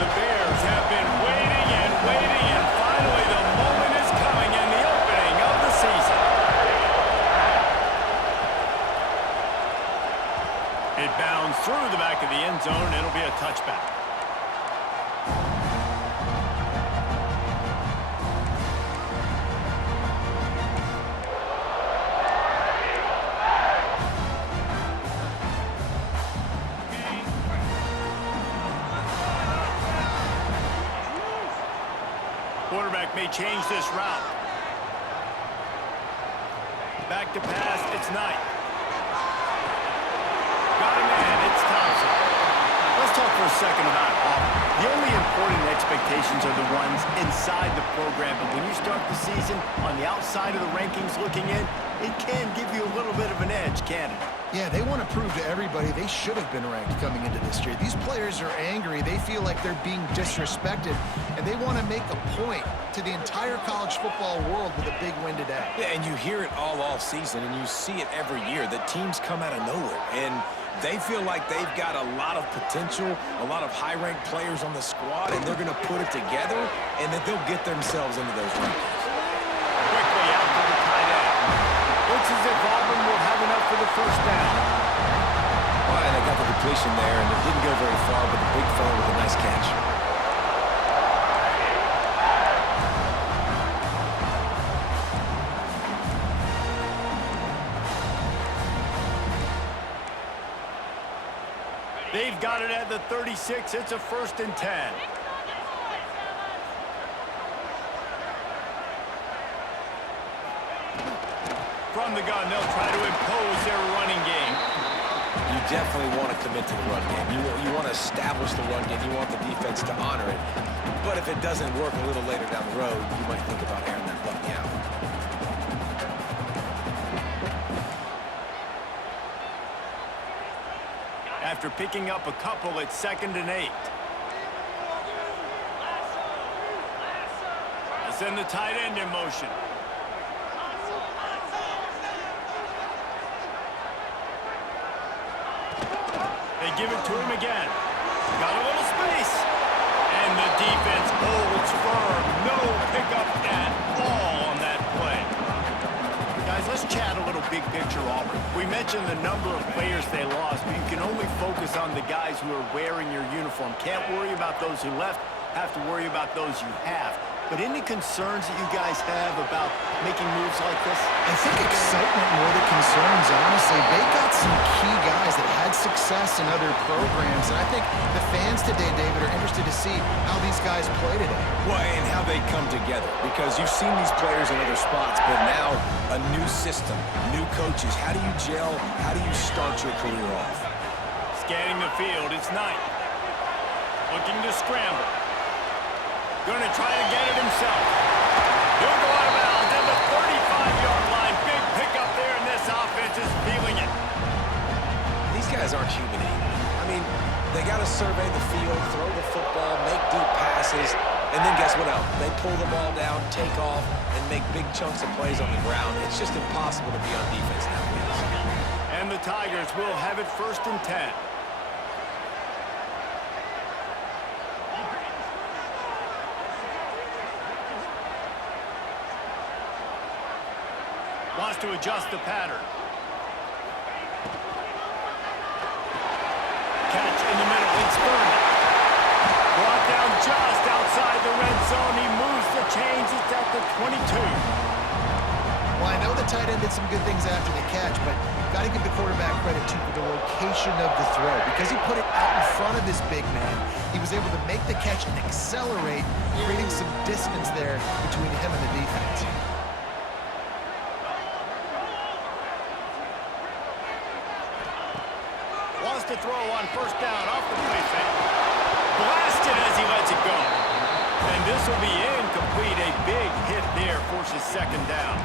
The Bears have been waiting and waiting, and finally the moment is coming in the opening of the season. It bounds through the back of the end zone, and it'll be a touchback. Quarterback may change this route. Back to pass, it's Knight. Got him in, it's Thompson. Let's talk for a second about Auburn. The only important expectations are the ones inside the program, but when you start the season on the outside of the rankings looking in, it can give you a little bit of an edge, can't it? Yeah, they want to prove to everybody they should have been ranked coming into this year. These players are angry. They feel like they're being disrespected, and they want to make a point to the entire college football world with a big win today. Yeah, and you hear it all season, and you see it every year. The teams come out of nowhere, and they feel like they've got a lot of potential, a lot of high-ranked players on the squad, and they're going to put it together, and that they'll get themselves into those rankings. Quickly out to the tight end. Looks as if Auburn will have enough for the first down. Well, and they got the completion there, and it didn't go very far, but the big fella with a nice catch. They've got it at the 36. It's a 1st and 10. From the gun, they'll try to impose their running game. You definitely want to commit to the run game. You want to establish the run game. You want the defense to honor it. But if it doesn't work a little later down the road, you might think about airing that puppy out. After picking up a couple, it's 2nd and 8. They send the tight end in motion. They give it to him again. Got a little space. And the defense holds firm. No pickup at all on that play. Guys, let's chat a little big picture Auburn. We mentioned the number of players they lost, but you can only focus on the guys who are wearing your uniform. Can't worry about those who left. Have to worry about those you have. But any concerns that you guys have about making moves like this? I think excitement more than concerns, honestly. They got some key guys that had success in other programs, and I think the fans today, David, are interested to see how these guys play today. Well, and how they come together, because you've seen these players in other spots, but now a new system, new coaches. How do you gel? How do you start your career off? Scanning the field, it's Knight. Looking to scramble. Going to try to get it himself. He'll go out of bounds at the 35-yard line. Big pickup there, and this offense is feeling it. These guys aren't human either. I mean, they got to survey the field, throw the football, make deep passes, and then guess what else? They pull the ball down, take off, and make big chunks of plays on the ground. It's just impossible to be on defense nowadays. And the Tigers will have it 1st and 10. Wants to adjust the pattern. Catch in the middle. It's Furman. Brought down just outside the red zone. He moves the chains. It's at the 22. Well, I know the tight end did some good things after the catch, but got to give the quarterback credit, too, for the location of the throw. Because he put it out in front of his big man, he was able to make the catch and accelerate, creating some distance there between him and the defense. Wants to throw on 1st down off the play fake. Blasted as he lets it go. And this will be incomplete. A big hit there forces 2nd down.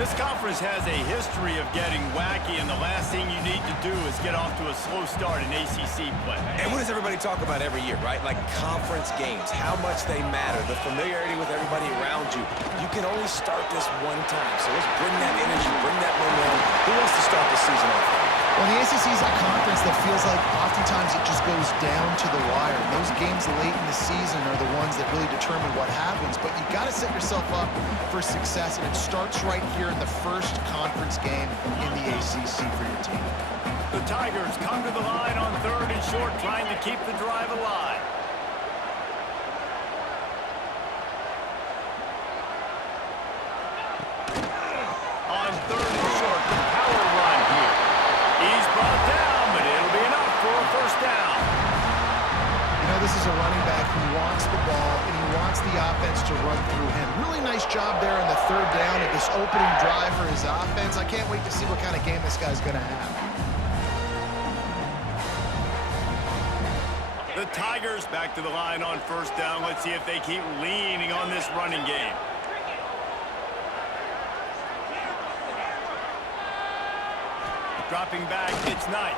This conference has a history of getting wacky, and the last thing you need to do is get off to a slow start in ACC play. And what does everybody talk about every year, right? Like conference games, how much they matter, the familiarity with everybody around you. You can only start this one time, so let's bring that energy, bring that momentum. Who wants to start the season off? Well, the ACC is a conference feels like oftentimes it just goes down to the wire. Those games late in the season are the ones that really determine what happens, but you got to set yourself up for success, and it starts right here in the first conference game in the ACC for your team. The Tigers come to the line on 3rd and short, trying to keep the drive alive. On 3rd and short, the power run here. He's brought down, but it'll be enough for a first down. You know, this is a running back who wants the ball, and he wants the offense to run through him. Really nice job there on the 3rd down of this opening drive for his offense. I can't wait to see what kind of game this guy's going to have. The Tigers back to the line on 1st down. Let's see if they keep leaning on this running game. Dropping back, it's Knight.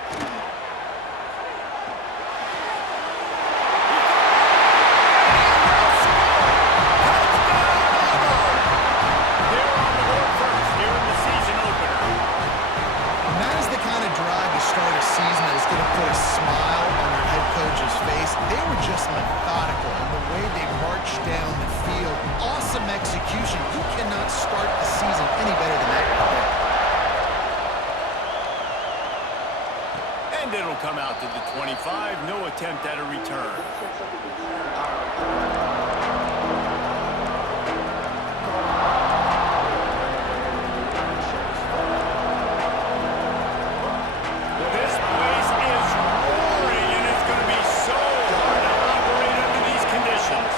They're on the board first here in the season opener. And that is the kind of drive to start a season that is going to put a smile on your head coach's face. They were just methodical in the way they marched down the field. Awesome execution. You cannot start the season any better than that right there. And it'll come out to the 25. No attempt at a return. This place is roaring, and it's going to be so hard to operate under these conditions.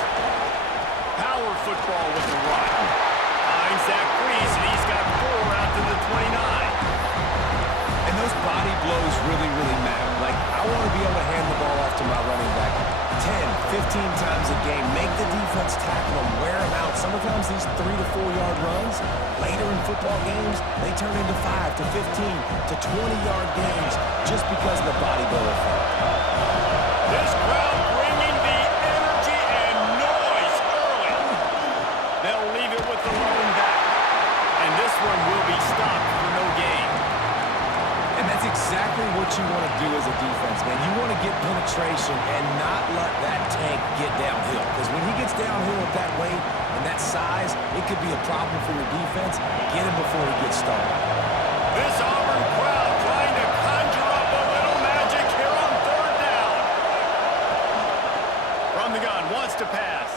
Power football with the run. Finds Zach Priest, and he's got 4 out to the 29. And those body blows really, really matter. Like, I want to be able to hand the ball off to my running back 10, 15 times a game. Make the defense tackle them, wear them out. Sometimes these 3 to 4 yard runs, later in football games, they turn into 5 to 15 to 20-yard games just because of the body blow effect. This crowd bringing the energy and noise early. They'll leave it with the lone back. And this one will be stopped for no gain. And that's exactly what you want to do as a defense, man. You want to get penetration and not let that tank get downhill. Because when he gets downhill at that weight and that size, it could be a problem for your defense. Get him before he gets started. This Auburn crowd trying to conjure up a little magic here on 3rd down. From the gun, wants to pass.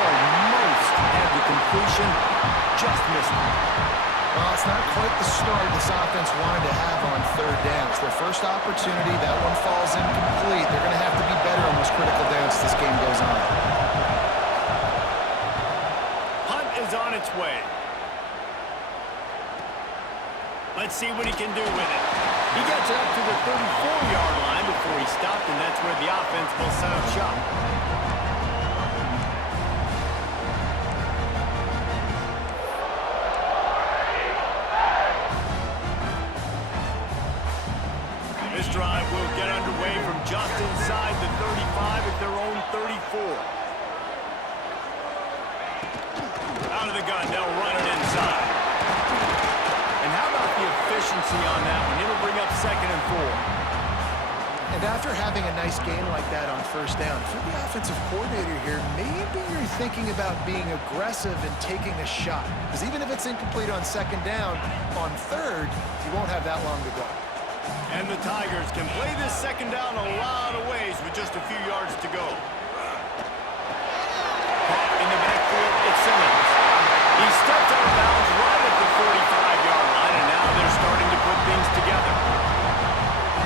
Almost had the completion, just missed it. Well, it's not quite the start this offense wanted to have on 3rd down. It's their first opportunity. That one falls incomplete. They're going to have to be better on those critical downs as this game goes on. Punt is on its way. Let's see what he can do with it. He gets it up to the 34-yard line before he stopped, and that's where the offense will set up shop. This drive will get underway from just inside the 35 at their own 34. Out of the gun, they'll run it inside. And how about the efficiency on that one? It'll bring up 2nd and 4. And after having a nice game like that on 1st down, for the offensive coordinator here, maybe you're thinking about being aggressive and taking a shot. Because even if it's incomplete on 2nd down, on 3rd, you won't have that long to go. And the Tigers can play this 2nd down a lot of ways with just a few yards to go. Caught in the backfield, it's Simmons. He stepped out of bounds right at the 45-yard line, and now they're starting to put things together.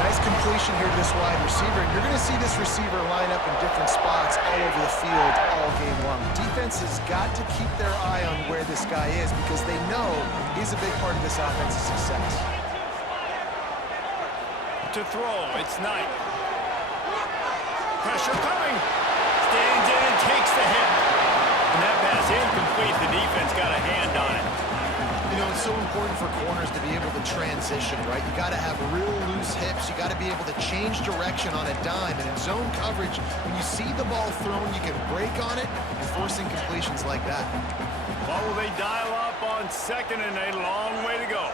Nice completion here to this wide receiver, and you're going to see this receiver line up in different spots all over the field all game long. Defense has got to keep their eye on where this guy is because they know he's a big part of this offense's success. To throw, it's Knight. Pressure coming. Stands in and takes the hit. And that pass incomplete. The defense got a hand on it. You know, it's so important for corners to be able to transition, right? You got to have real loose hips. You got to be able to change direction on a dime. And in zone coverage, when you see the ball thrown, you can break on it and forcing completions like that. Well, will they dial up on 2nd and a long way to go?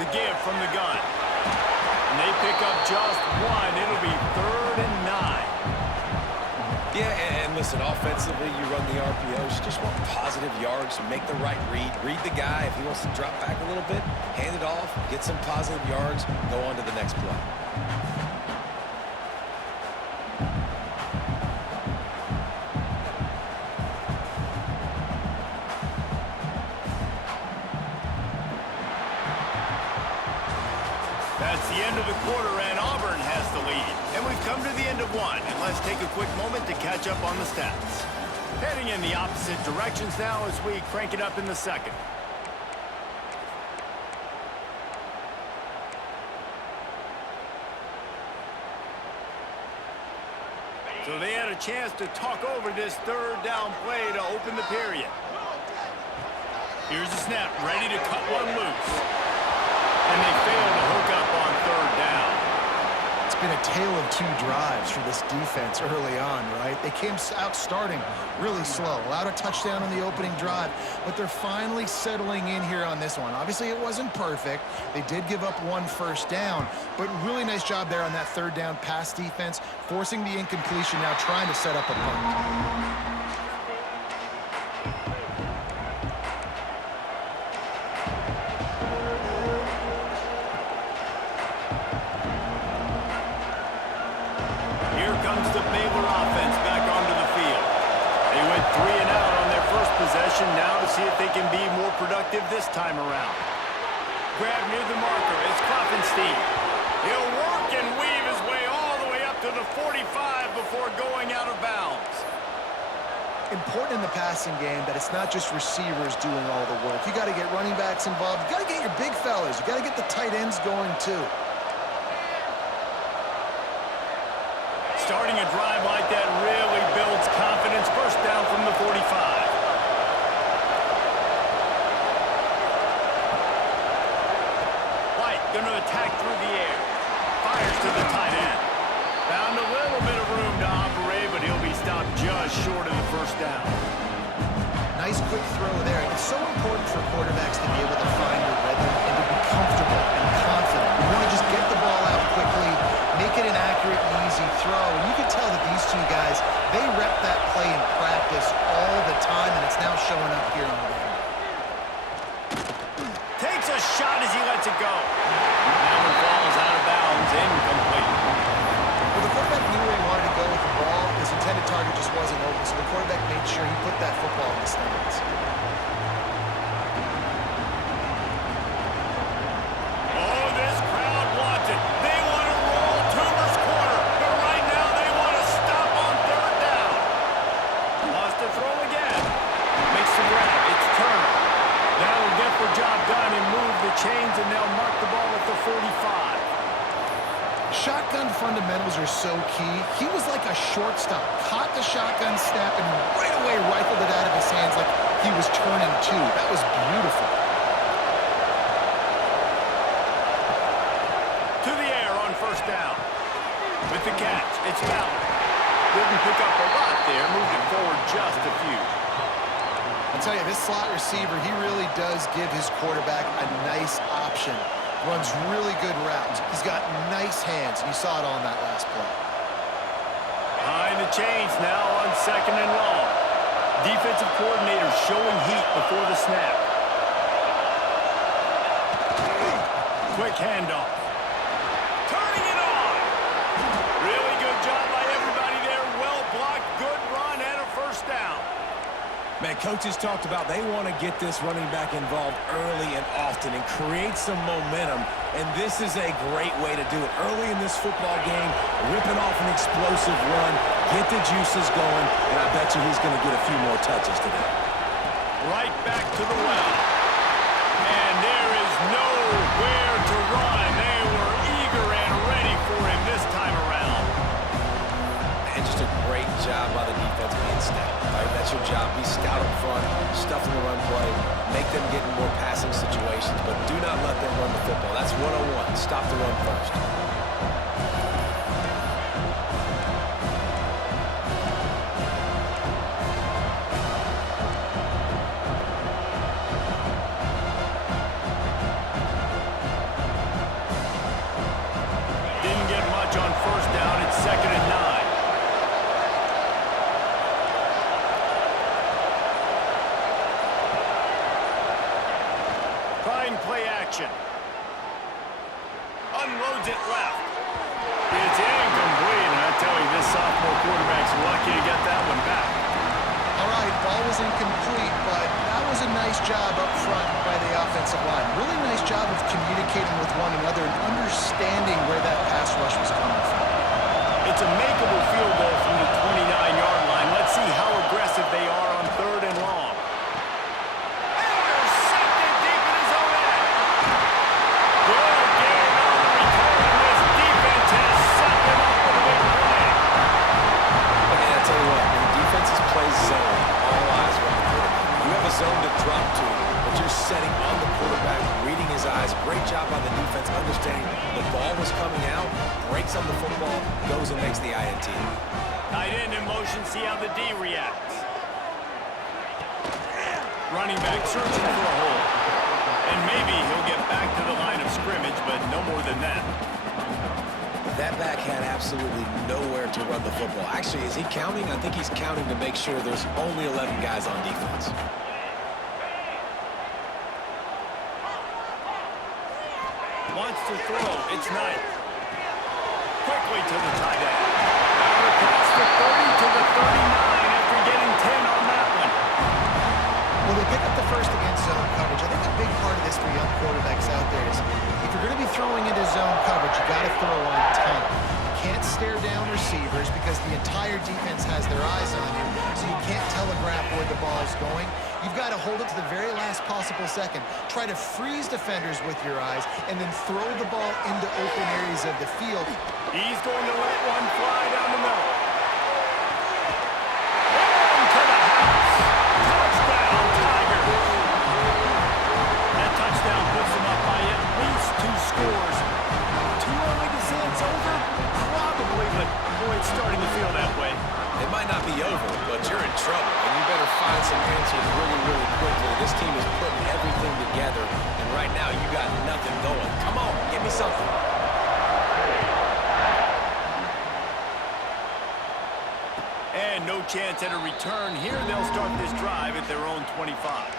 The give from the gun. And they pick up just one. It'll be 3rd and 9. Yeah, and listen, offensively, you run the RPOs. You just want positive yards, make the right read. Read the guy. If he wants to drop back a little bit, hand it off, get some positive yards, go on to the next play. That's the end of the quarter, and Auburn has the lead. And we've come to the end of one, and let's take a quick moment to catch up on the stats. Heading in the opposite directions now as we crank it up in the second. So they had a chance to talk over this 3rd down play to open the period. Here's the snap, ready to cut one loose. And they fail to hook up on 3rd down. It's been a tale of 2 drives for this defense early on, right? They came out starting really slow, allowed a touchdown on the opening drive, but they're finally settling in here on this one. Obviously, it wasn't perfect. They did give up 1 first down, but really nice job there on that 3rd down pass defense, forcing the incompletion, now trying to set up a punt. Now to see if they can be more productive this time around. Grab near the marker. It's Klopfenstein. He'll work and weave his way all the way up to the 45 before going out of bounds. Important in the passing game that it's not just receivers doing all the work. You got to get running backs involved. You got to get your big fellas. You got to get the tight ends going too. Starting a drive like that really builds confidence. First down from the 45. Going to attack through the air. Fires to the tight end. Found a little bit of room to operate, but he'll be stopped just short of the first down. Nice quick throw there. It's so important for quarterbacks to be able to find a rhythm and to be comfortable and confident. You want to just get the ball out quickly, make it an accurate and easy throw. And you can tell that these 2 guys, they rep that play in practice all the time, and it's now showing up here on the game. Takes a shot as he lets it go. That one falls out of bounds, incomplete. Well, the quarterback knew where he wanted to go with the ball. His intended target just wasn't open, so the quarterback made sure he put that football in the stands. Oh, this crowd wants it. They want to roll Toomer's corner, but right now they want to stop on 3rd down. Wants to throw again. Makes the grab. It's Turner. That'll get the job done and move the chains, and they'll mark the ball at the 45. Shotgun fundamentals are so key. He was like a shortstop. Caught the shotgun snap and right away rifled it out of his hands like he was turning 2. That was beautiful. To the air on 1st down. With the catch, it's Ballard. Didn't pick up a lot there, moved it forward just a few. I'll tell you, this slot receiver, he really does give his quarterback a nice option. Runs really good routes. He's got nice hands. You saw it on that last play. Behind the chains now on 2nd and long. Defensive coordinator showing heat before the snap. Quick handoff. Turning it on. Really good job by everybody there. Well blocked, good run, and a 1st down. Man, coaches talked about they want to get this running back involved early and often and create some momentum, and this is a great way to do it. Early in this football game, ripping off an explosive run, get the juices going, and I bet you he's going to get a few more touches today. Right back to the well. And there is nowhere to run. They were eager and ready for him this time around. And just a great job by the defense being stout. Right? That's your job. Be stout up front, stuff in the run play, make them get in more passing situations, but do not let them run the football. That's 101. Stop the run first. unloads it left. It's incomplete, and I tell you, this sophomore quarterback's lucky to get that one back. All right, ball was incomplete, but that was a nice job up front by the offensive line. Really nice job of communicating with one another and understanding where that pass rush was coming from. It's a makeable field goal from the 29-yard line. Let's see how aggressive they are on 3rd and long. Intercepted deep in his own end. Good game on the return. This defense has set them up with a big play. And I tell you what, when defenses play zone, all eyes are on the quarterback. You have a zone to drop to, but you're setting on the quarterback, reading his eyes. Great job on the defense, understanding the ball was coming out, breaks on the football, goes and makes the INT. Tight end in motion, see how the D reacts. Running back searching for a hole. And maybe he'll get back to the line of scrimmage, but no more than that. That back had absolutely nowhere to run the football. Actually, is he counting? I think he's counting to make sure there's only 11 guys on defense. Wants to throw. It's Knight. Quickly to the tight end. Now across the 30 to the 39 after getting 10 on that one. Well, they pick up the first against zone coverage. I think a big part of this for young quarterbacks out there is if you're going to be throwing into zone coverage, you got to throw on time. You can't stare down receivers because the entire defense has their eyes on you, so you can't telegraph where the ball's going. You've got to hold it to the very last possible second. Try to freeze defenders with your eyes and then throw the ball into open areas of the field. He's going to let one fly down the middle. Into the house. Touchdown, Tigers. That touchdown puts them up by at least 2 scores. Too early to say it's over? Probably, but boy, it's starting to feel that way. It might not be over, but you're in trouble, and you better find some answers really, really quickly. This team is putting everything together, and right now you got nothing going. Come on, give me something. And no chance at a return here. They'll start this drive at their own 25.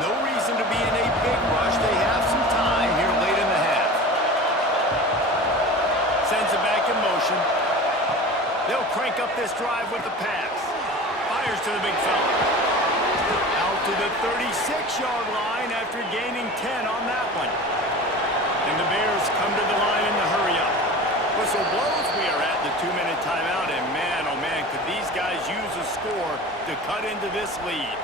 No reason to be in a big rush. They have some time here late in the half. Sends it back in motion. They'll crank up this drive with the pass. Fires to the big fella. Out to the 36-yard line after gaining 10 on that one. And the Bears come to the line in the hurry-up. Whistle blows. We are at the 2-minute timeout. And man, oh man, could these guys use a score to cut into this lead.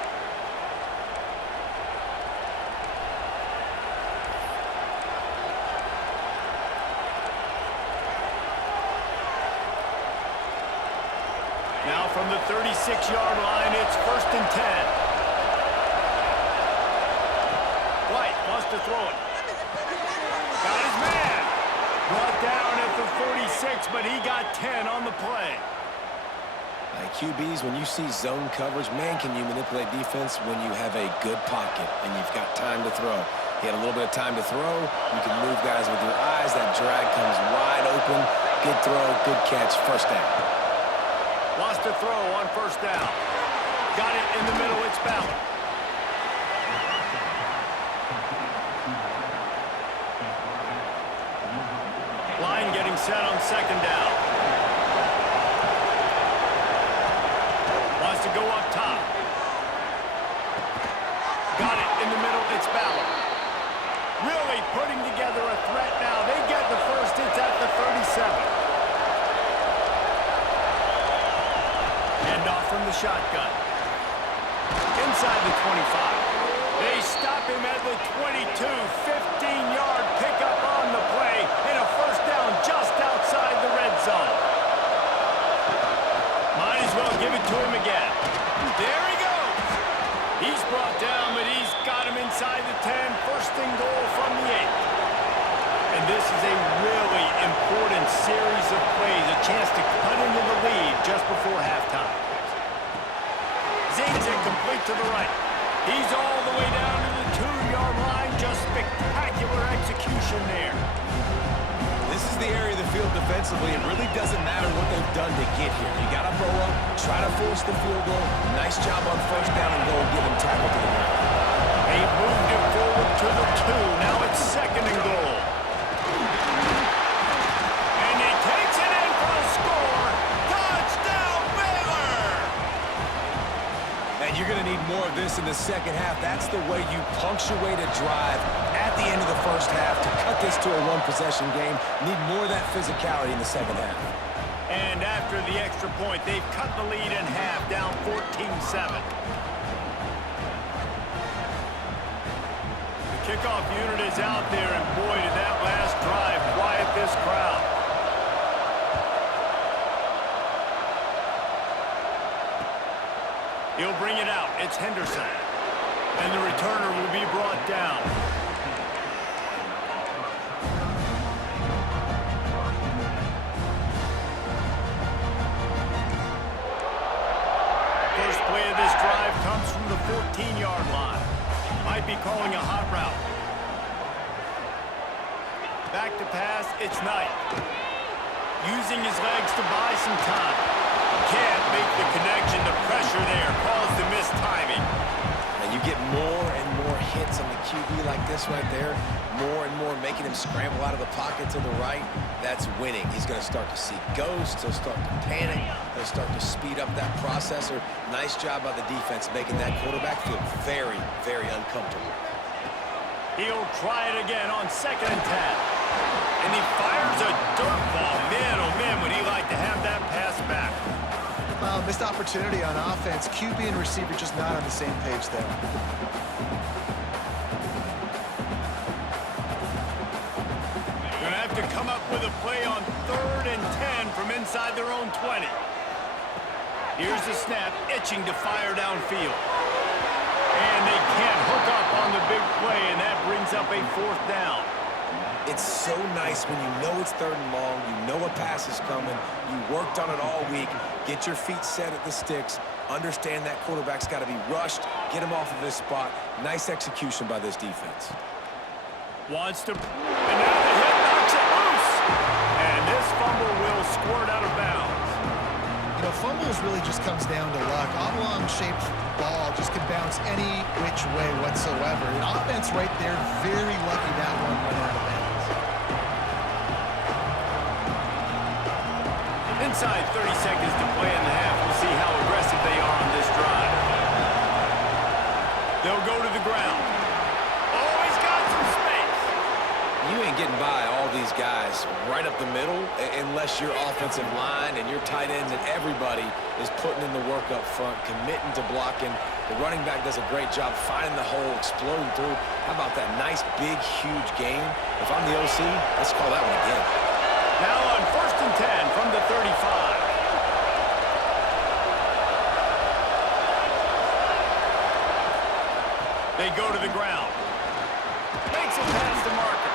Now from the 36-yard line, it's 1st and 10. White wants to throw it. Got his man. Brought down at the 46, but he got 10 on the play. QBs, when you see zone coverage, man, can you manipulate defense when you have a good pocket and you've got time to throw. He had a little bit of time to throw. You can move guys with your eyes. That drag comes wide open. Good throw, good catch, 1st down. Wants to throw on 1st down. Got it in the middle. It's Ballard. Line getting set on 2nd down. Wants to go up top. Got it in the middle. It's Ballard. Really putting together a threat now. They get the first. It's at the 37. Handoff from the shotgun. Inside the 25. They stop him at the 22. 15-yard pickup on the play. And a 1st down just outside the red zone. Might as well give it to him again. There he goes. He's brought down, but he's got him inside the 10. 1st and goal from the 8. And this is a really important series of plays. A chance to cut into the lead just before halftime. Zane's incomplete to the right. He's all the way down to the 2-yard line. Just spectacular execution there. This is the area of the field defensively. It really doesn't matter what they've done to get here. You got to blow up, try to force the field goal. Nice job on first down and goal, get him tackled to the ground. They've moved it forward to the 2. Now it's 2nd and goal. And he takes it in for a score. Touchdown, Baylor! And you're going to need more of this in the second half. That's the way you punctuate a drive at the end of the first half to cut this to a one-possession game. Need more of that physicality in the second half. And after the extra point, they've cut the lead in half, down 14-7. The kickoff unit is out there, and boy, did that last drive quiet this crowd. He'll bring it out. It's Henderson. And the returner will be brought down. First play of this drive comes from the 14-yard line. Might be calling a hot route. Back to pass, it's Knight. Using his legs to buy some time. Can't make the connection. The pressure there caused the missed timing. And you get more and more hits on the QB like this right there. More and more making him scramble out of the pocket to the right. That's winning. He's going to start to see ghosts. He'll start to panic. He'll start to speed up that processor. Nice job by the defense making that quarterback feel very, very uncomfortable. He'll try it again on 2nd and 10. And he fires a dirt ball. Man, oh man, would he like to have that pass back. Well, missed opportunity on offense. QB and receiver just not on the same page there. Going to have to come up with a play on 3rd and 10 from inside their own 20. Here's the snap, itching to fire downfield. And they can't hook up on the big play, and that brings up a 4th down. It's so nice when you know it's 3rd and long, you know a pass is coming, you worked on it all week, get your feet set at the sticks, understand that quarterback's got to be rushed, get him off of his spot. Nice execution by this defense. Wants to, and now the hit knocks it loose. And this fumble will squirt out of bounds. You know, fumbles really just comes down to luck. Oblong-shaped ball just can bounce any which way whatsoever. An offense right there, very lucky that one went out of bounds. Inside 30 seconds to play in the half. We'll see how aggressive they are on this drive. They'll go to the ground. Oh, he's got some space. You ain't getting by all these guys right up the middle unless your offensive line and your tight ends and everybody is putting in the work up front, committing to blocking. The running back does a great job finding the hole, exploding through. How about that nice, big, huge game? If I'm the OC, let's call that one again. Now on 1st and 10 from the 35. They go to the ground. Makes a pass to Marker.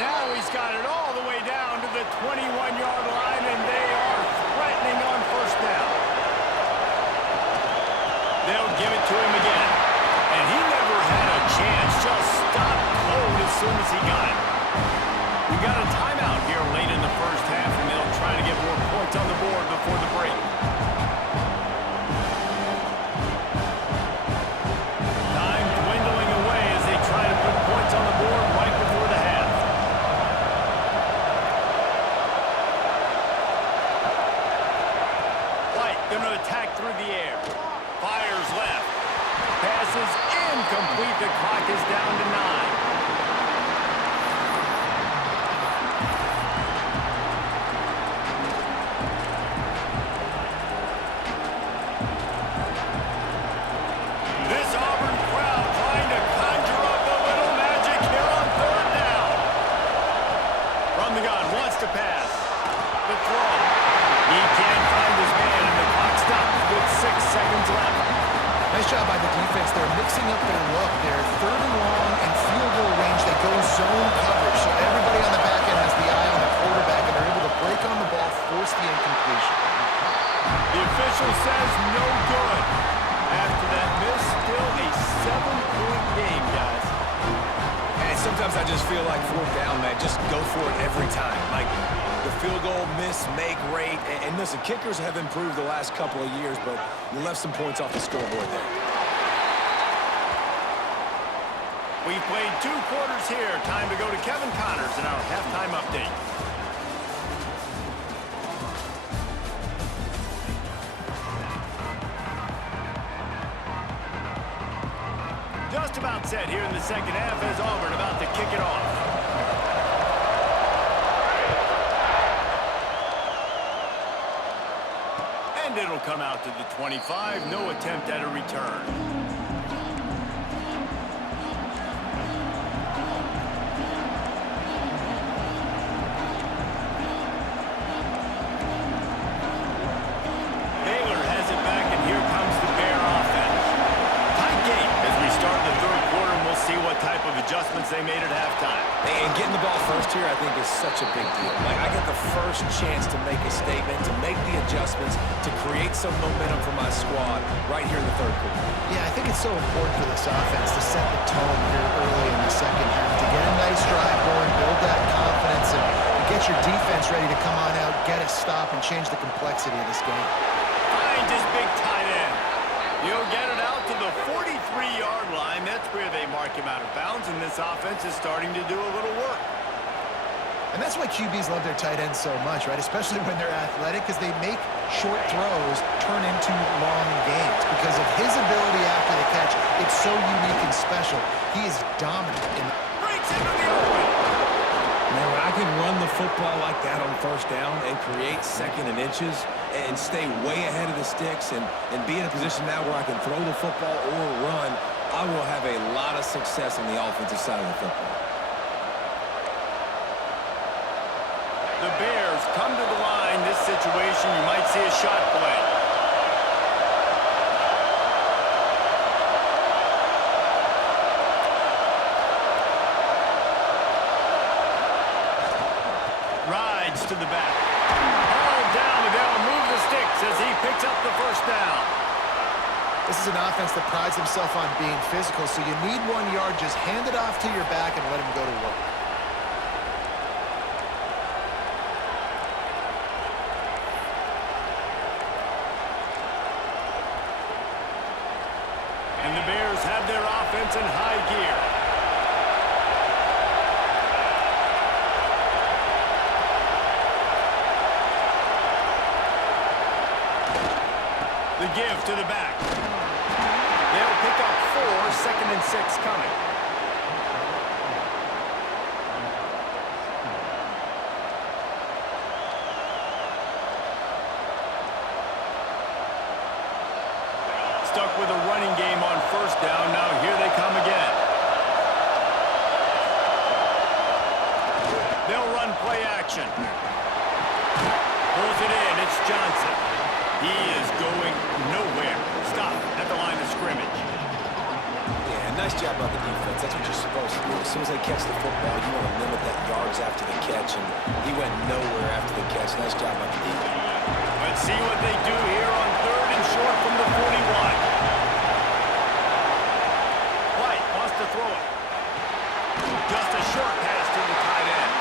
Now he's got it all the way down to the 21-yard line, and they are threatening on 1st down. They'll give it to him again. And he never had a chance. Just stopped cold as soon as he got it. We got a timeout here late in the first half, and they'll try to get more points on the board before the break. Time dwindling away as they try to put points on the board right before the half. White going to attack through the air. Fires left. Passes incomplete. The clock is down to 9. Nice job by the defense. They're mixing up their look there. 3rd and long and field just feel like fourth down, man. Just go for it every time. Like the field goal miss, make rate. And listen, kickers have improved the last couple of years, but you left some points off the scoreboard there. We've played 2 quarters here. Time to go to Kevin Connors in our halftime update. Just about set here in the second half as Auburn about to kick it off. And it'll come out to the 25. No attempt at a return. Adjustments they made at halftime. And getting the ball first here, I think, is such a big deal. Like, I get the first chance to make a statement, to make the adjustments, to create some momentum for my squad right here in the third quarter. Yeah, I think it's so important for this offense to set the tone here early in the second half, to get a nice drive going, build that confidence, and get your defense ready to come on out, get a stop, and change the complexity of this game. Finds his big tight end. He'll get it out to the 43-yard line. That's where they mark him out of bounds, and this offense is starting to do a little work. And that's why QBs love their tight ends so much, right? Especially when they're athletic, because they make short throws turn into long gains. Because of his ability after the catch, it's so unique and special. He is dominant. Breaks into the open. Man, when I can run the football like that on first down and create second and inches and stay way ahead of the sticks and be in a position now where I can throw the football or run, I will have a lot of success on the offensive side of the football. The Bears come to the line. This situation, you might see a shot play. Rides to the back. Ball down, but they'll move the sticks as he picks up the first down. This is an offense that prides himself on being physical, so you need 1 yard, just hand it off to your back and let him go to work. And the Bears have their offense in high gear. The give to the back. They'll pick up 4, 2nd and 6 coming. Stuck with a running game on first down. Now here they come again. They'll run play action. Pulls it in. It's Johnson. He is going nowhere. Stop at the line of scrimmage. Yeah, nice job by the defense. That's what you're supposed to do. As soon as they catch the football, you want to limit that yards after the catch, and he went nowhere after the catch. Nice job by the defense. Let's see what they do here on 3rd and short from the 41. White wants to throw it. Just a short pass to the tight end.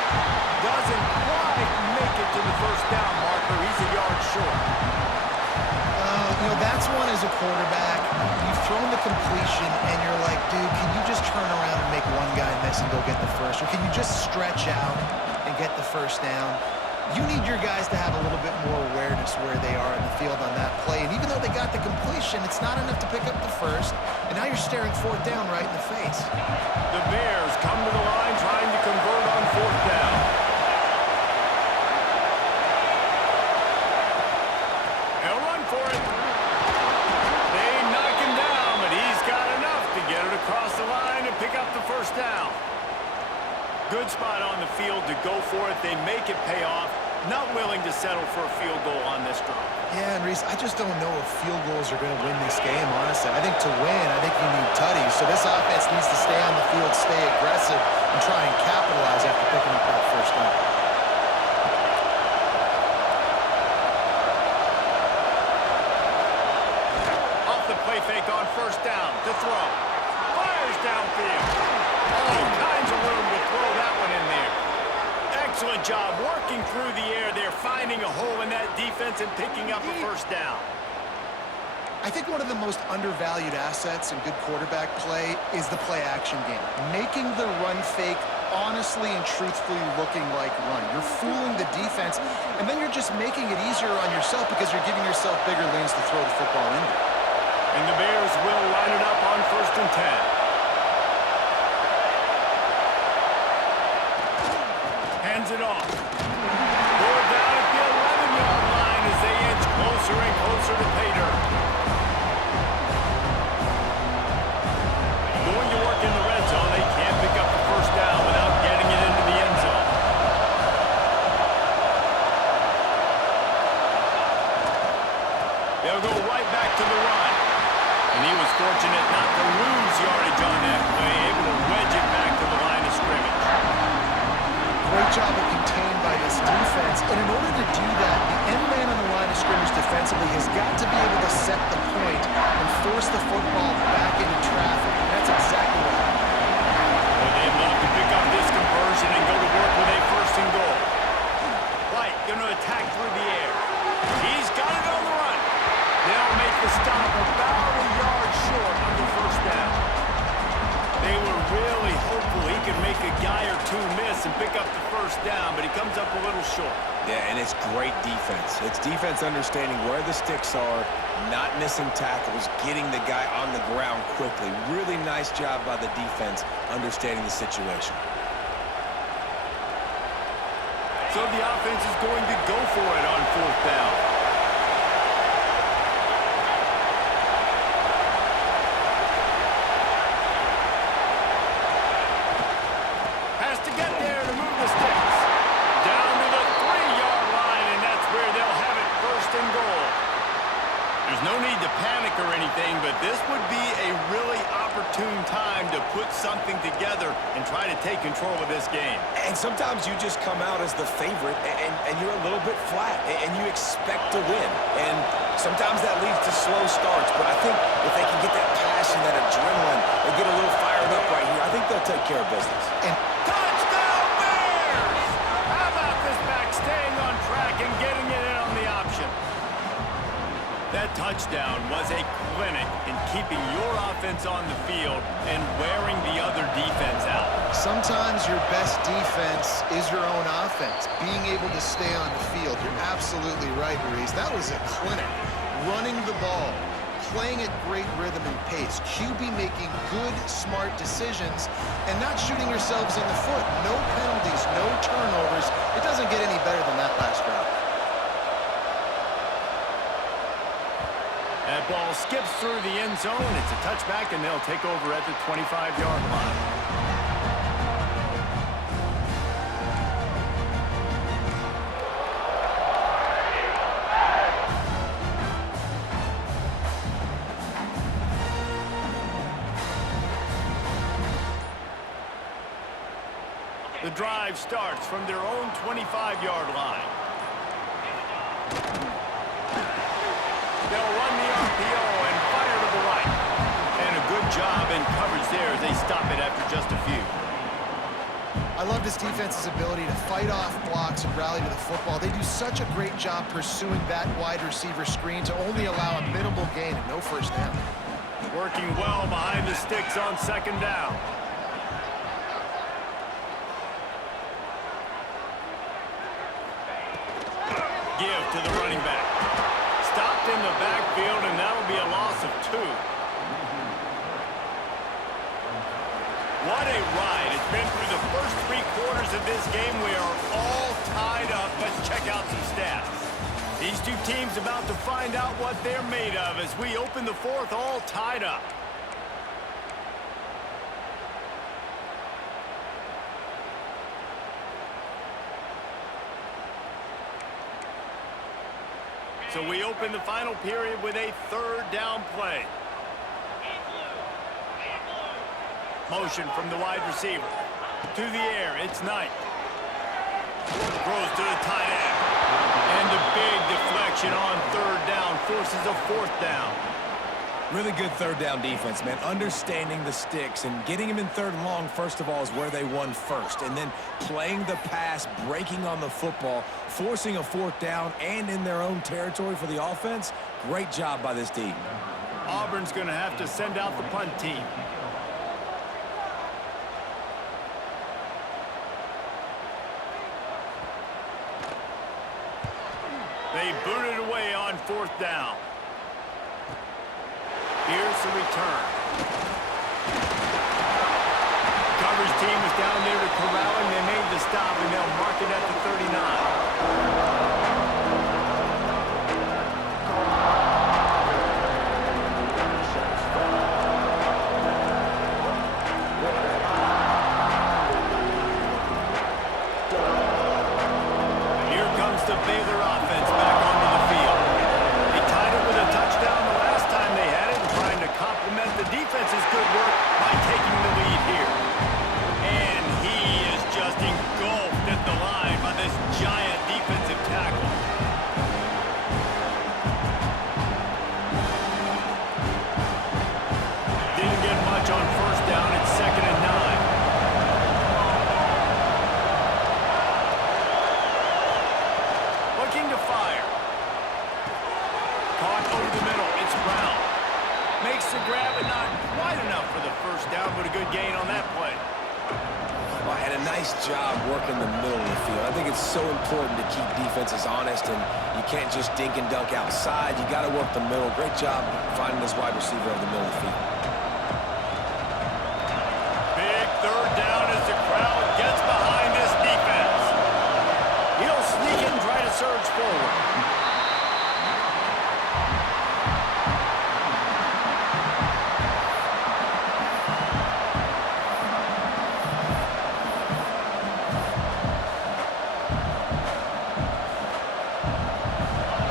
Doesn't quite make it to the first down marker. He's a yard short. You know, that's one as a quarterback. You've thrown the completion, and you're like, dude, can you just turn around and make one guy miss and go get the first? Or can you just stretch out and get the first down? You need your guys to have a little bit more awareness where they are in the field on that play. And even though they got the completion, it's not enough to pick up the first. And now you're staring 4th down right in the face. The Bears come to the line trying to convert on 4th down. They'll run for it. They knock him down, but he's got enough to get it across the line and pick up the first down. Good spot on the field to go for it. They make it pay off. Not willing to settle for a field goal on this drive. Yeah, and Reese, I just don't know if field goals are going to win this game, honestly. I think to win, I think you need tutties. So this offense needs to stay on the field, stay aggressive, and try and capitalize after picking up that first down. Off the play fake on first down to throw. Fires fires downfield. All kinds of room to throw that one in there. Excellent job working through the air there, finding a hole in that defense and picking up a first down. I think one of the most undervalued assets in good quarterback play is the play-action game. Making the run fake honestly and truthfully looking like run. You're fooling the defense, and then you're just making it easier on yourself because you're giving yourself bigger lanes to throw the football into. And the Bears will line it up on 1st and 10. Hands it off. Ball down at the 11-yard line as they inch closer and closer to pay dirt. Going to work in the red zone. They can't pick up the first down without getting it into the end zone. They'll go right back to the run. And he was fortunate not to lose yardage on that play, able to wedge it back to the line of scrimmage. Great job of contained by this defense. And in order to do that, the end man on the line of scrimmage defensively has got to be able to set the point and force the football back into traffic. And that's exactly what happened. Well, they'd love to pick up this conversion and go to work with a 1st and goal. White going to attack through the air. He's got it on the run. They'll make the stop about a yard short of the first down. They were really hopeful he could make a guy or two miss and pick up the first down, but he comes up a little short. Yeah, and it's great defense. It's defense understanding where the sticks are, not missing tackles, getting the guy on the ground quickly. Really nice job by the defense understanding the situation. So the offense is going to go for it on 4th down. Has to get there to move the sticks. Down to the 3-yard line, and that's where they'll have it 1st and goal. There's no need to panic or anything, but this would be a really opportune time to put something together and try to take control of this game. And sometimes you just come out as the favorite, and you're a little bit flat, and you expect to win. And sometimes that leads to slow starts, but I think if they can get that passion, that adrenaline, and get a little fired up right here, I think they'll take care of business. And Touchdown Bears! How about this back staying on track and getting it in on the option? That touchdown was a clinic in keeping your offense on the field and wearing the other defense out. sometimes your best defense is your own offense, being able to stay on the field. You're absolutely right, Maurice. That was a clinic. Running the ball, playing at great rhythm and pace, QB making good, smart decisions, and not shooting yourselves in the foot. No penalties, no turnovers. It doesn't get any better than that last drive. That ball skips through the end zone. It's a touchback, and they'll take over at the 25-yard line. The drive starts from their own 25-yard line. They'll run the RPO and fire to the right. And a good job in coverage there as they stop it after just a few. I love this defense's ability to fight off blocks and rally to the football. They do such a great job pursuing that wide receiver screen to only allow a minimal gain and no first down. Working well behind the sticks on second down. Give to the running back. Stopped in the backfield, and that'll be a loss of 2. What a ride. It's been through the first 3 quarters of this game. We are all tied up. Let's check out some stats. These two teams about to find out what they're made of as we open the 4th all tied up. So we open the final period with a 3rd down play. Motion from the wide receiver. To the air, it's Knight. Throws to the tight end. And a big deflection on 3rd down forces a 4th down. Really good third down defense, man. Understanding the sticks and getting him in third and long, first of all, is where they won first. And then playing the pass, breaking on the football, forcing a fourth down, and in their own territory for the offense. Great job by this team. Auburn's going to have to send out the punt team. They boot it away on fourth down. Here's the return. Coverage team was down there to corral him. They made the stop, and they'll mark it at the 39. Here comes the Baylor offense back onto the field. They tied it with a touchdown the last time they had it, and trying to complement the defense's good work by taking the lead here. And he is just engulfed at the line by this giant defensive tackle. Didn't get much on first down. It's 2nd and 9. Looking to fire. Caught over the middle. It's Brown. Makes the grab, but not quite enough for the first down, but a good gain on that play. Well, and a nice job working the middle of the field. I think it's so important to keep defenses honest, and you can't just dink and dunk outside. You got to work the middle. Great job finding this wide receiver over the middle of the field. Big third down as the crowd gets behind this defense. He'll sneak in and try to surge forward.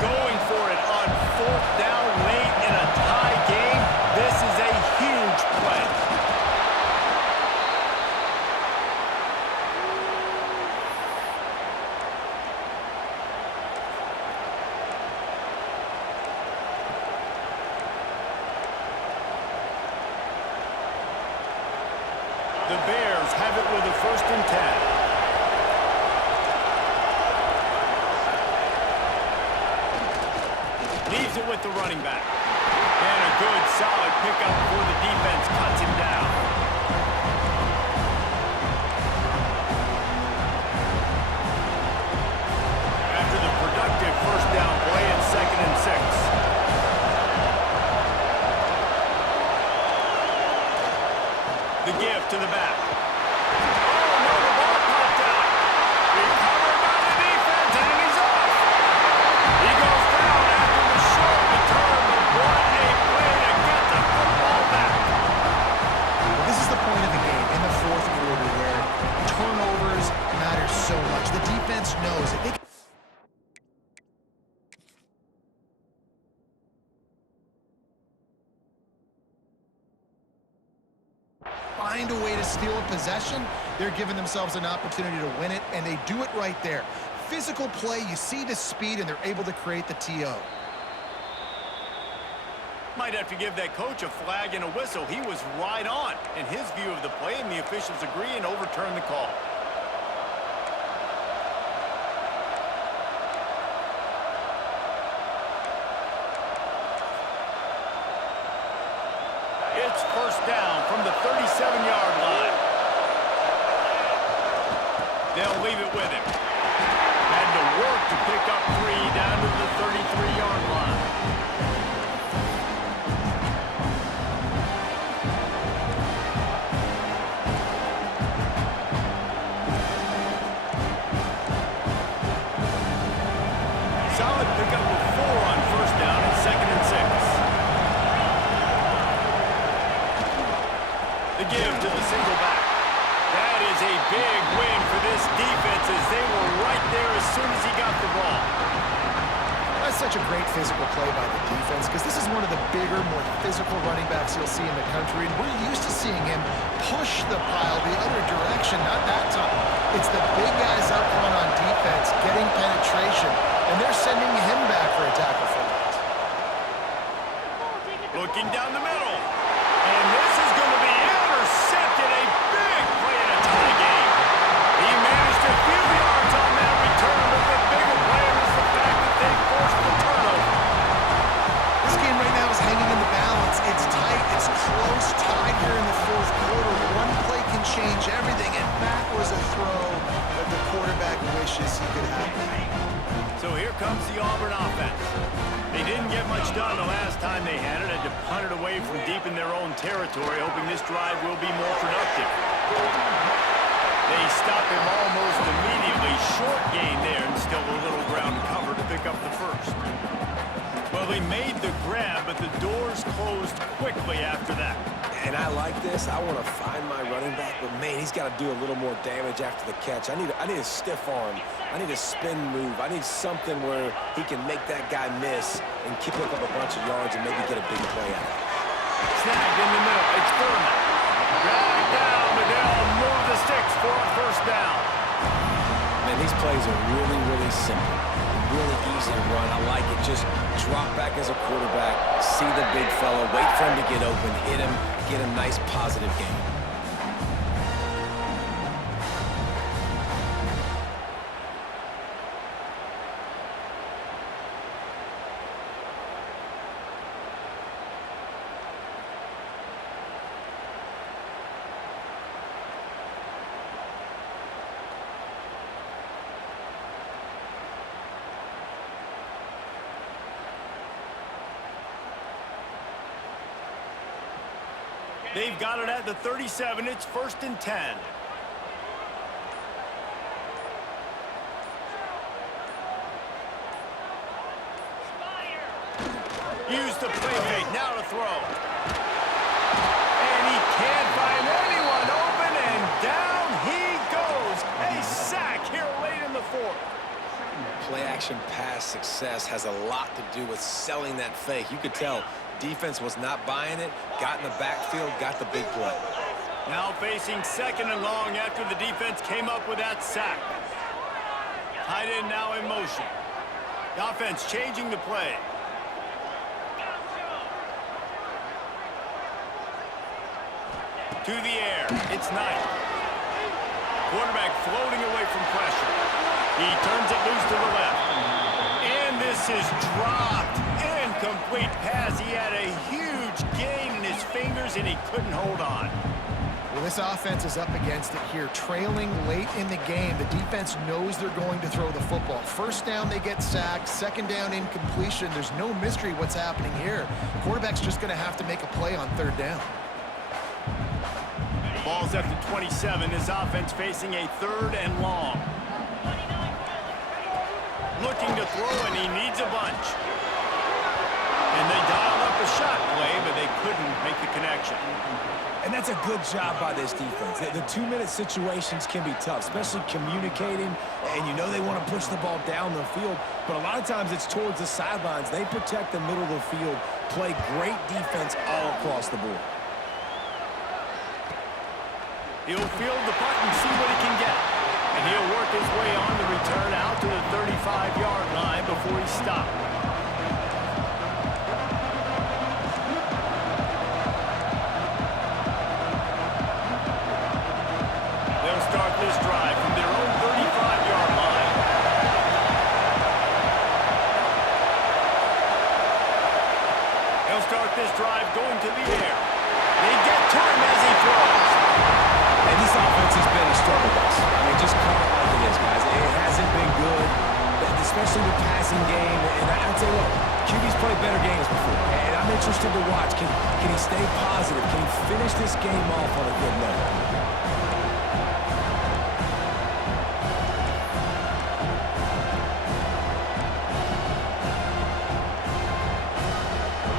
Going for it on fourth down late in a tie game. This is a huge play. The Bears have it with a 1st and 10. Leaves it with the running back. And a good, solid pickup before the defense cuts him down. After the productive first down play, it's 2nd and 6. The give to the back. Oh, no, the ball popped out. Recovered by the defense, and he's off. He goes down after the short return, but what a play to get the football back. Well, this is the point of the game in the fourth quarter where turnovers matter so much. The defense knows it. They find a way to steal a possession, they're giving themselves an opportunity to win it, and they do it right there. Physical play, you see the speed, and they're able to create the TO. Might have to give that coach a flag and a whistle. He was right on in his view of the play, and the officials agree and overturn the call. It's first down from the 37-yard line. They'll leave it with him. Had to work to pick up 3 down to the 33-yard line. Solid pickup of 4 on first down and 2nd and 6. The give to the single back. That is a big win for this defense as they were right there as soon as he got the ball. That's such a great physical play by the defense because this is one of the bigger, more physical running backs you'll see in the country, and we're used to seeing him push the pile the other direction, not that time. It's the big guys up front on defense getting penetration, and they're sending him back for a tackle for that. Looking down the middle. And this is going to be intercepted. A big play in a tie game. He managed a few yards on that return, but the bigger play was the fact that they forced the turnover. This game right now is hanging in the balance. It's tight, it's close, tied here in the fourth quarter. One play can change everything, and that was a throw that the quarterback wishes he could have. So here comes the Auburn offense. They didn't get much done the last time they had it. Had to punt it away from deep in their own territory, hoping this drive will be more productive. They stop him almost immediately. Short gain there, and still a little ground cover to pick up the first. Well, they made the grab, but the doors closed quickly after that. And I like this. I want to find my running back, but man, he's got to do a little more damage after the catch. I need a stiff arm. I need a spin move. I need something where he can make that guy miss and keep up a bunch of yards and maybe get a big play out of it. Snagged in the middle. It's Furman. Dragged down, but they'll move the sticks for a first down. Man, these plays are really, really simple. Really easy to run. I like it. Just drop back as a quarterback, see the big fella, wait for him to get open, hit him, get a nice positive game. They've got it at the 37. It's 1st and 10. Use the play fake. Now to throw. And he can't find anyone open, and down he goes. A sack here late in the fourth. Play-action pass success has a lot to do with selling that fake. You could tell defense was not buying it, got in the backfield, got the big play. Now facing 2nd and long after the defense came up with that sack. Tight end now in motion. The offense changing the play. To the air. It's Knight. Quarterback floating away from pressure. He turns it loose to the left. And this is dropped. Incomplete pass. He had a huge gain in his fingers, and he couldn't hold on. Well, this offense is up against it here. Trailing late in the game, the defense knows they're going to throw the football. First down, they get sacked. 2nd down, incompletion. There's no mystery what's happening here. Quarterback's just going to have to make a play on 3rd down. Ball's at the 27. His offense facing a 3rd and long. Looking to throw, and he needs a bunch. And they dialed up a shot play, but they couldn't make the connection. And that's a good job by this defense. The 2-minute situations can be tough, especially communicating, and you know they want to push the ball down the field, but a lot of times it's towards the sidelines. They protect the middle of the field, play great defense all across the board. He'll field the punt and see what he can get. And he'll work his way on the return out to the 35-yard line before he stopped. They'll start this drive from their own 35-yard line. They'll start this drive going to the air. They get to him as he throws. And this offense has been a struggle bus. I mean, just call it like it is, guys. It hasn't been good, especially the passing game. And I'll tell you what, QB's played better games before. And I'm interested to watch. Can he stay positive? Can he finish this game off on a good note?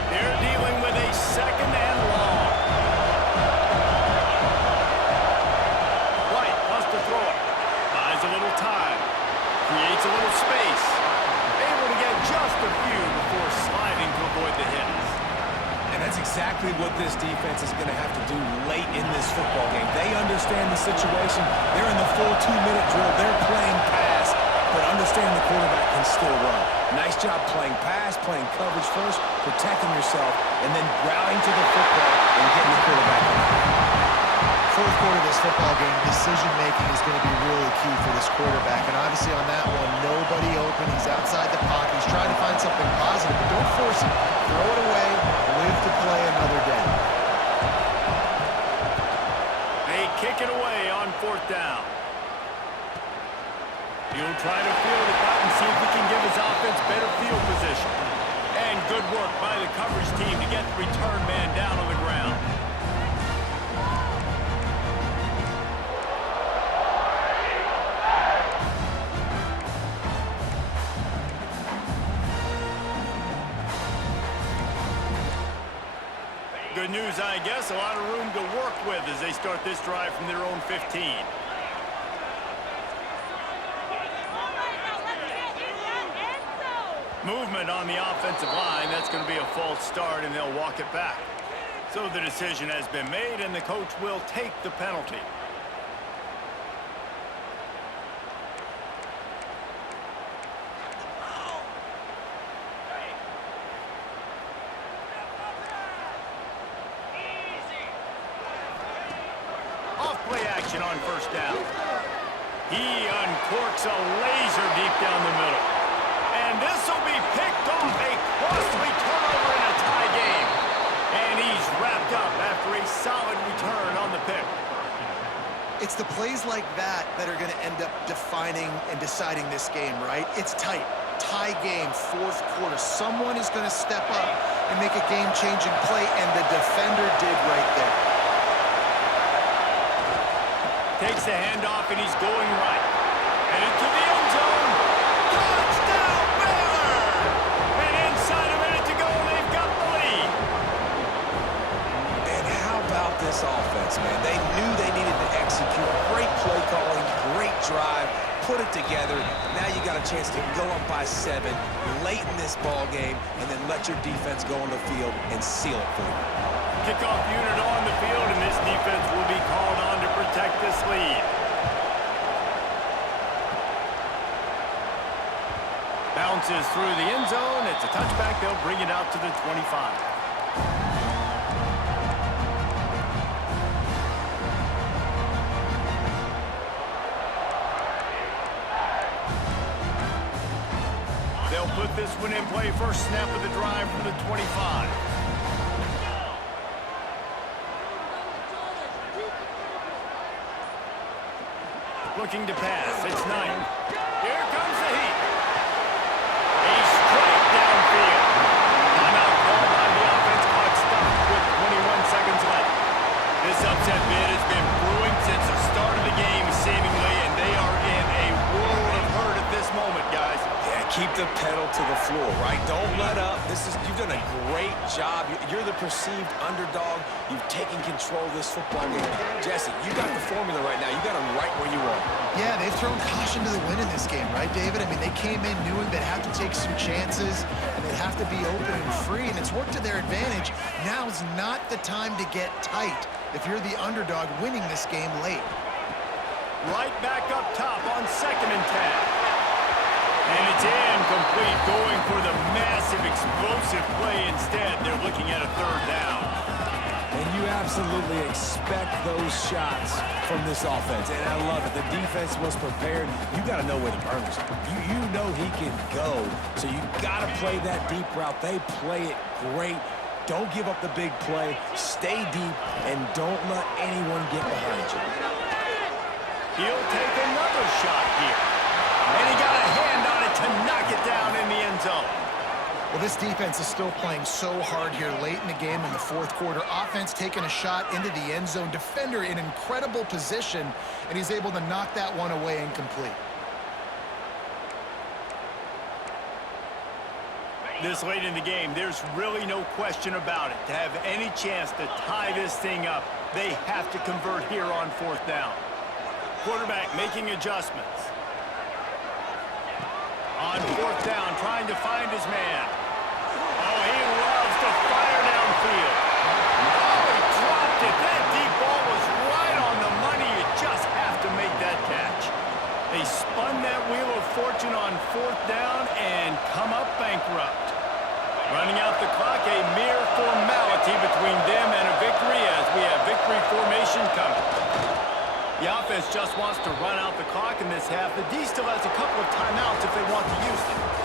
They're dealing with a 2nd and long. White wants to throw it. Buys a little time. Creates a little space. Able to get just a few before sliding to avoid the hits. And that's exactly what this defense is going to have to do late in this football game. They understand the situation. They're in the full 2-minute drill. They're playing pass. but understanding the quarterback can still run. Nice job playing pass, playing coverage first, protecting yourself, and then rallying to the football and getting the quarterback in. Fourth quarter of this football game, decision-making is going to be really key for this quarterback. And obviously on that one, nobody open. He's outside the pocket. He's trying to find something positive, but don't force it. Throw it away. Live to play another day. They kick it away on fourth down. He'll try to field it out and see if he can give his offense better field position. And good work by the coverage team to get the return man down on the ground. Good news, I guess. A lot of room to work with as they start this drive from their own 15. Movement on the offensive line. That's going to be a false start, and they'll walk it back. So the decision has been made, and the coach will take the penalty. Off-play action on first down. He uncorks a laser deep down the middle. And this will be picked off, a costly turnover in a tie game. And he's wrapped up after a solid return on the pick. It's the plays like that that are going to end up defining and deciding this game, right? It's tight. Tie game, fourth quarter. Someone is going to step up and make a game-changing play, and the defender did right there. Takes the handoff, and he's going right. Headed to the end zone. Touchdown, Baylor! And inside a minute to go, they've got the lead. And how about this offense, man? They knew they needed to execute. Great play calling, great drive, put it together. Now you got a chance to go up by 7 late in this ball game, and then let your defense go on the field and seal it for you. Kickoff unit on the field, and this defense will be called on to protect this lead. Bounces through the end zone. It's a touchback. They'll bring it out to the 25. They'll put this one in play. First snap of the drive from the 25. Looking to pass. It's Knight. Here comes the heat. A straight downfield. Timeout called by the offense. Clock stopped with 21 seconds left. This upset bid has been brewing since the start of the game, seemingly, and they are in a world of hurt at this moment, guys. Yeah, keep the pedal to the floor, right? Don't let up. You've done a great job. You're the perceived underdog. You've taken control of this football game. Jesse, you got the formula right now. You got them right where you want. Yeah, they've thrown caution to the wind in this game, right, David? I mean, they came in knowing they'd have to take some chances, and they'd have to be open and free, and it's worked to their advantage. Now's not the time to get tight if you're the underdog winning this game late. Right back up top on 2nd and 10. And it's incomplete, going for the massive, explosive play instead. They're looking at a 3rd down. And you absolutely expect those shots from this offense. And I love it. The defense was prepared. You got to know where the burners are. You know he can go. So you got to play that deep route. They play it great. Don't give up the big play. Stay deep, and don't let anyone get behind you. He'll take another shot here. And he got a hand on it to knock it down in the end zone. Well, this defense is still playing so hard here late in the game in the 4th quarter. Offense taking a shot into the end zone. Defender in incredible position, and he's able to knock that one away incomplete. This late in the game, there's really no question about it. To have any chance to tie this thing up, they have to convert here on 4th down. Quarterback making adjustments. On 4th down, trying to find his man. Oh, he loves to fire downfield. Oh, he dropped it. That deep ball was right on the money. You just have to make that catch. They spun that wheel of fortune just wants to run out the clock in this half. The D still has a couple of timeouts if they want to use them.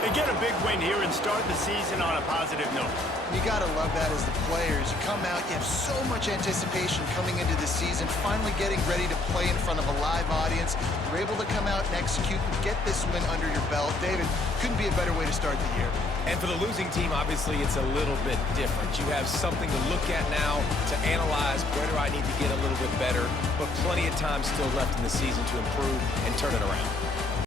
They get a big win here and start the season on a positive note. You got to love that as the players. You come out, you have so much anticipation coming into the season, finally getting ready to play in front of a live audience. You're able to come out and execute and get this win under your belt. David, couldn't be a better way to start the year. And for the losing team, obviously, it's a little bit different. You have something to look at now, to analyze where do I need to get a little bit better, but plenty of time still left in the season to improve and turn it around.